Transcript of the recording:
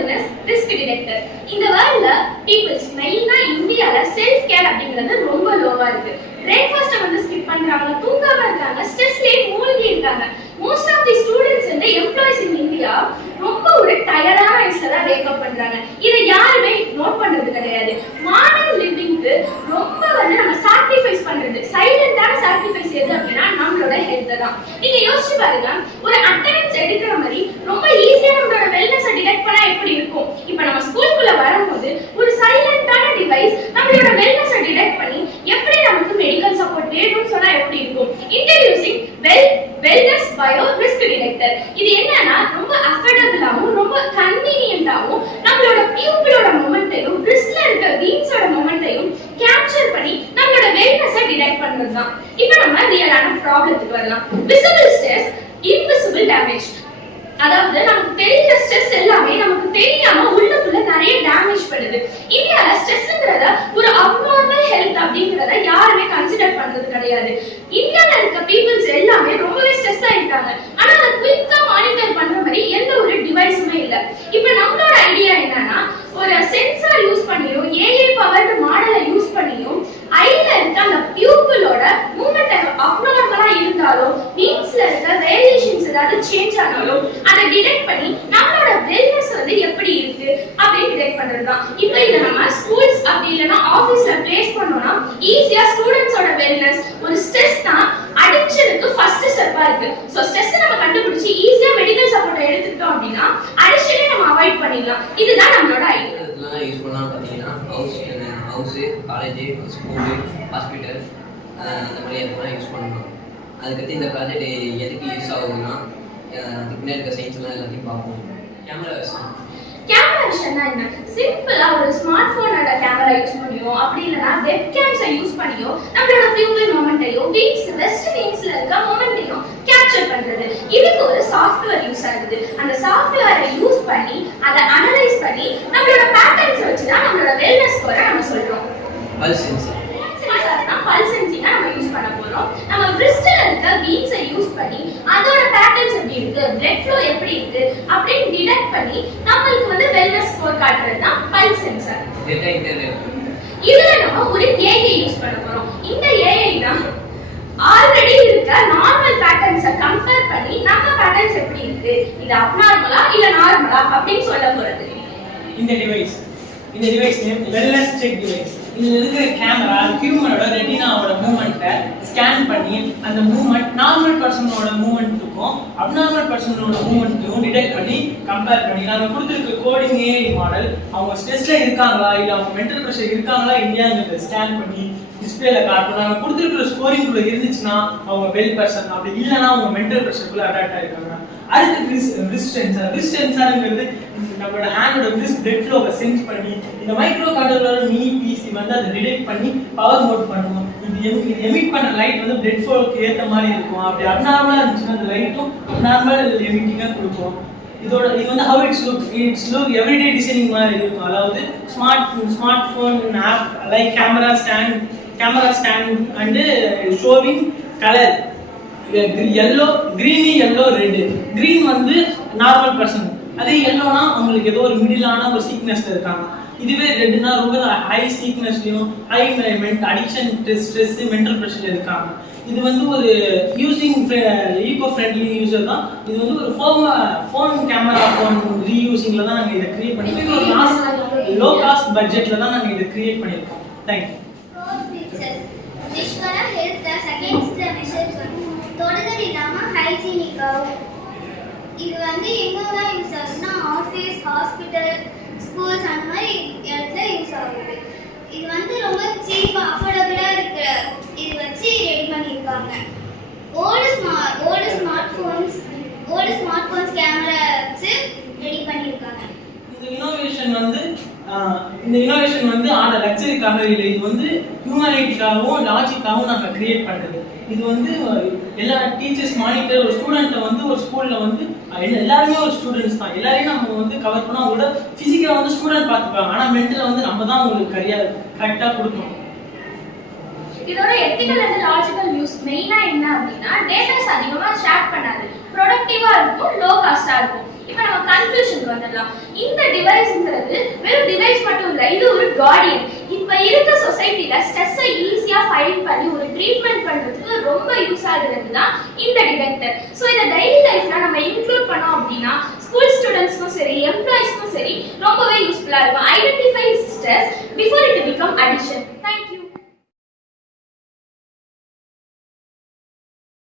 Wellness risk detector. இந்த வேர்ல்ட்ல peoples மெயினா இந்தியால செல்ஃப் கேர் அப்படிங்கிறது ரொம்ப லோவா இருக்கு. பிரேக்ஃபாஸ்ட் வந்து ஸ்கிப் பண்றாங்க, தூங்காம இருக்காங்க, ஸ்ட்ரெஸ்லயே மூழ்கி இருக்காங்க. Most of the students and employees in India ரொம்ப ஒரு டயர்டான வயசுல தான் வேக் அப் பண்றாங்க. இதை யாருமே நோட் பண்றது கிடையாது. மாடர்ன் லிவிங்க்கு ரொம்ப வந்து நம்ம சாக்ரிஃபைஸ் பண்றது, சைலண்டான சாக்ரிஃபைஸ் எது அப்படின்னா நம்மளோட ஹெல்த் தான். நீங்க யோசிச்சு பாருங்க, ஒரு அட்டெண்டன்ஸ் எடுக்கிற மாதிரி ரொம்ப ஈஸியா நம்மளோட வெல்னஸை டிடெக்ட் பண்ணா எப்படி இருக்கும். இப்போ நம்ம ஸ்கூலுக்குள்ள வரும்போது ஒரு சைலண்டான டிவைஸ் நம்மளோட வெல்னஸை டிடெக்ட் பண்ணி எப்படி நமக்கு மெடிக்கல் சப்போர்ட் வேணும்னு சொன்னா எப்படி இருக்கும். Introducing wellness bio risk detector. இது என்னன்னா ரொம்ப அஃபோர்டபிளாவும் ரொம்ப கன்வீனியன்ட்டாவும் நம்மளோட பியூப்பிளோட மொமெண்ட்டையும் ரிஸ்க்ல இருக்க வீன்ஸோட மொமெண்ட்டையும் கேப்சர் பண்ணி நம்மளோட வெல்னஸை டிடெக்ட் பண்றது தான். இப்போ நம்ம ரியலான ப்ராப்ளத்துக்கு வரலாம். Visible stress, invisible damage. அதாவது நமக்கு தெரிஞ்ச ஸ்ட்ரெஸ் எல்லாமே நமக்கு தெரியாம உள்ளுக்குள்ள நிறைய டேமேஜ் பண்ணுது. இந்தியால ஸ்ட்ரெஸ்ங்கிறத ஒரு அப்நார்மல் ஹெல்த் அப்படிங்கறத யாருமே கன்சிடர் பண்றது கிடையாது. இந்தியால இருக்க பீப்புள்ஸ் எல்லாமே ரொம்பவே ஸ்ட்ரெஸ் ஆயிருக்காங்க. ஆனா அதை குயிக்கா மானிட்டர் பண்ற மாதிரி எந்த ஒரு டிவைஸுமே இல்ல. இப்ப நம்மளோட ஐடியா என்னன்னா, ஒரு சென்சார் யூஸ் பண்ணியும் ஏஐ பவர்டு மாடலை யூஸ் பண்ணியும் ஐல இருக்க அந்த பியூப்பிளோட மூவ்மெண்ட் அப்நார்மலா இருந்தாலும் வீன்ஸ்ல இருக்க வேரியேஷன்ஸ் ஏதாவது சேஞ்ச் ஆனாலும் அதை டிடெக்ட் பண்ணி நம்மளோட வெல்னஸ் வந்து எப்படி இருக்கு அப்படின்னு டிடெக்ட் பண்றதுதான். இப்போ இத நம்ம ஸ்கூல்ஸ் அப்படி இல்லைன்னா ஆபீஸ்ல பிளேஸ் பண்ணோம்னா ஈஸியா ஸ்டூடெண்ட்ஸோட வெல்னஸ், ஒரு ஸ்ட்ரெஸ் தான் அடிக்ஷனுக்கு ஃபர்ஸ்ட் ஸ்டெப்பா இருக்கு. சோ ஸ்ட்ரெஸ் நம்ம கண்டுபிடிச்சு ஈஸியா மெடிக்கல் சப்போர்ட் எடுத்துக்கிட்டோம் அப்படின்னா அடிக்ஷனை நம்ம அவாய்ட் பண்ணிடலாம். இதுதான் நம்மளோட ஐடியா. யூஸ் பண்ணலாம் பார்த்தீங்கன்னா ஹவுஸு, காலேஜு, ஸ்கூலு, ஹாஸ்பிட்டல் அந்த மாதிரி அதெல்லாம் யூஸ் பண்ணலாம். அதுக்கடுத்து இந்த ப்ராஜெக்ட் எதுக்கு யூஸ் ஆகுதுன்னா, அதுக்கு முன்னாடி இருக்க சயின்ஸ்லாம் எல்லாத்தையும் பார்ப்போம். கேமரா விஷன்னா என்ன? சிம்பிளா ஒரு ஸ்மார்ட் போனோட கேமரா யூஸ் பண்ணியோ அப்படி இல்லைன்னா வெப் கேம்ஸை யூஸ் பண்ணியோ நம்மளோட பியூப்பிள் மொமெண்ட்டையும் வெஸ்ட் வீன்ஸ்ல இருக்க மொமெண்ட்டையும் கேப்சர் பண்றது. இதுக்கு ஒரு சாஃப்ட்வேர் யூஸ் ஆகுது. அந்த சாஃப்ட்வேரை யூஸ் பண்ணி அதை அனலைஸ் பண்ணி நம்மளோட பேட்டர்ன்ஸ் வச்சு தான் நம்மளோட வெல்னஸ் ஸ்கோரை நம்ம சொல்றோம். பல்ஸ் சென்சார் பல்ஸ் சென்சிங்கா நம்ம யூஸ் பண்ண போறோம். நம்ம பிரிஸ்டல்ல இருக்க வீன்ஸை யூஸ் பண்ணி அதோட பேட்டர்ன்ஸ் எப்படி இருக்கு, பிளட் ஃப்ளோ எப்படி இருக்கு அப்படின்னு டிடெக்ட் பண்ணி நம்மளுக்கு வந்து வெல்னஸ் ஸ்கோர் காட்டுறது தான் பல்ஸ் சென்சார். இதுல நம்ம ஒரு ஏஐ யூஸ் பண்ண போறோம். இந்த ஏஐ தான் ஆல்ரெடி இருக்க நார்மல் பேட்டர்ன்ஸை கம்பேர் பண்ணி நம்ம பேட்டர்ன்ஸ் எப்படி இருக்கு, இது அப்நார்மலா இல்ல நார்மலா அப்படின்னு சொல்ல போறது. இந்த device name wellness check device. இதுல இருக்கிற கேமரா ஹியூமனோட ரெட்டினாவோட மூவ்மெண்ட்டை ஸ்கேன் பண்ணி அந்த மூவ்மெண்ட் நார்மல் பர்சனோட மூவ்மெண்ட்டுக்கும் அப்நார்மல் பர்சனோட மூவ்மெண்ட்டையும் டிடெக்ட் பண்ணி கம்பேர் பண்ணி நாங்கள் கொடுத்துருக்க கோடிங் ஏஐ மாடல் அவங்க ஸ்ட்ரெஸ்ல இருக்காங்களா இல்லை அவங்க மென்டல் ப்ரெஷர் இருக்காங்களா இல்லையாங்கிறத ஸ்கேன் பண்ணி டிஸ்பிளேல காட்டும். நாங்கள் கொடுத்துருக்கிற ஸ்கோரிங்குள்ள இருந்துச்சுன்னா அவங்க வெல் பர்சன், அப்படி இல்லைன்னா அவங்க மென்டல் ப்ரெஷருக்குள்ள அடாப்ட் ஆயிருக்காங்க. அடுத்து ரிஸ்ட் சென்சார்ங்கிறது நம்மளோட ஹேண்டோட பிளட் ஃப்ளோவை சென்ஸ் பண்ணி இந்த மைக்ரோ கண்ட்ரோலர் மினி பிசி வந்து அதை டிடெக்ட் பண்ணி பவர் மோட் பண்ணுவோம். இது எமிட் பண்ற லைட் வந்து பிளட் ஃப்ளோக்கு ஏற்ற மாதிரி இருக்கும். அப்படி அப்நார்மலா இருந்துச்சுன்னா அந்த லைட்டும் அப்நார்மல் எமிட்டிங்காக கொடுக்கும். இது வந்து how it's look everyday designing மாதிரி இருக்கும். அதாவது smart phone app like camera stand and showing colour yellow, greeny, yellow, red. Green வந்து நார்மல் பர்சன், அதே yellowனா அவங்களுக்கு ஏதோ ஒரு மிடிலான ஒரு சீக்னஸ்ல இருக்காங்க. இதுவே ரெட்னா ரொம்ப ஹை சீக்னஸ்லயும் ஹை அடிக்ஷன், ஸ்ட்ரெஸ், மென்டல் ப்ரெஷர்ல இருக்காங்க. இது வந்து ஒரு யூசிங் ஈகோ ஃப்ரெண்ட்லி யூசர் தான். இது வந்து ஒரு ஃபோன் கேமரா ரீயூசிங்ல தான் நாங்கள் இதை கிரியேட் பண்ணிருக்கோம். லோ காஸ்ட் பட்ஜெட்ல தான் நாங்கள் இதை கிரியேட் பண்ணியிருக்கோம். தேங்க்யூ. தொடுதல் இல்லாம ஹைஜீனிக்காவும். இது வந்து எங்கெல்லாம் யூஸ் ஆகுதுன்னா ஆஃபீஸ், ஹாஸ்பிட்டல், ஸ்கூல்ஸ் அந்த மாதிரி இடத்துல யூஸ் ஆகுது. இது வந்து ரொம்ப சீப்பாக அஃபோர்டபுளாக இருக்கிற இது வச்சு ரெடி பண்ணியிருக்காங்க. ஓல்டு ஸ்மார்ட் ஃபோன்ஸ் கேமரா வச்சு ரெடி பண்ணியிருக்காங்க. இந்த இனோவேஷன் வந்து ஆட லக்ஸரிக்காக இல்லை, இது வந்து ஹியூமனிட்டிக்காகவும் லாஜிக்காகவும் நாங்கள் கிரியேட் பண்ணுறது. இது வந்து எல்லா டீச்சர்ஸ் மானிட்டர் ஒரு ஸ்டூடெண்ட்டை வந்து ஒரு ஸ்கூலில் வந்து எல்லாருமே ஒரு ஸ்டூடெண்ட்ஸ் தான். எல்லாரையும் நம்ம வந்து கவர் பண்ணால் அவங்களோட ஃபிசிக்கலாக வந்து ஸ்டூடெண்ட் பார்த்துப்பாங்க. ஆனால் மென்டலை வந்து நம்ம தான் அவங்களுக்கு கரெக்டாக கொடுக்கணும். இதோட எத்திக்கல் அண்ட் லாஜிக்கல் யூஸ் மெயினா என்ன அப்படின்னா, டேட்டாஸ் அதிகமா ஷேர் பண்ணாது, ப்ரொடக்டிவா இருக்கும், லோ காஸ்டா இருக்கும். இப்போ நம்ம கன்க்ளூஷனுக்கு வந்துடலாம். இந்த டிவைஸ்ங்கிறது வெறும் டிவைஸ் மட்டும் இல்லை, இது ஒரு கார்டியன். இப்போ இருக்க சொசைட்டில ஸ்ட்ரெஸ்ஸை ஈஸியாக ஃபைட் பண்ணி ஒரு ட்ரீட்மெண்ட் பண்ணுறதுக்கு ரொம்ப யூஸ் ஆகுறது தான் இந்த டிடெக்டர். ஸோ இதை டெய்லி லைஃப்ல நம்ம இன்க்ளூட் பண்ணோம் அப்படின்னா ஸ்கூல் ஸ்டூடெண்ட்ஸ்க்கும் சரி எம்ப்ளாயிஸ்க்கும் சரி ரொம்பவே யூஸ்ஃபுல்லாக இருக்கும். Identify stress before it become addiction.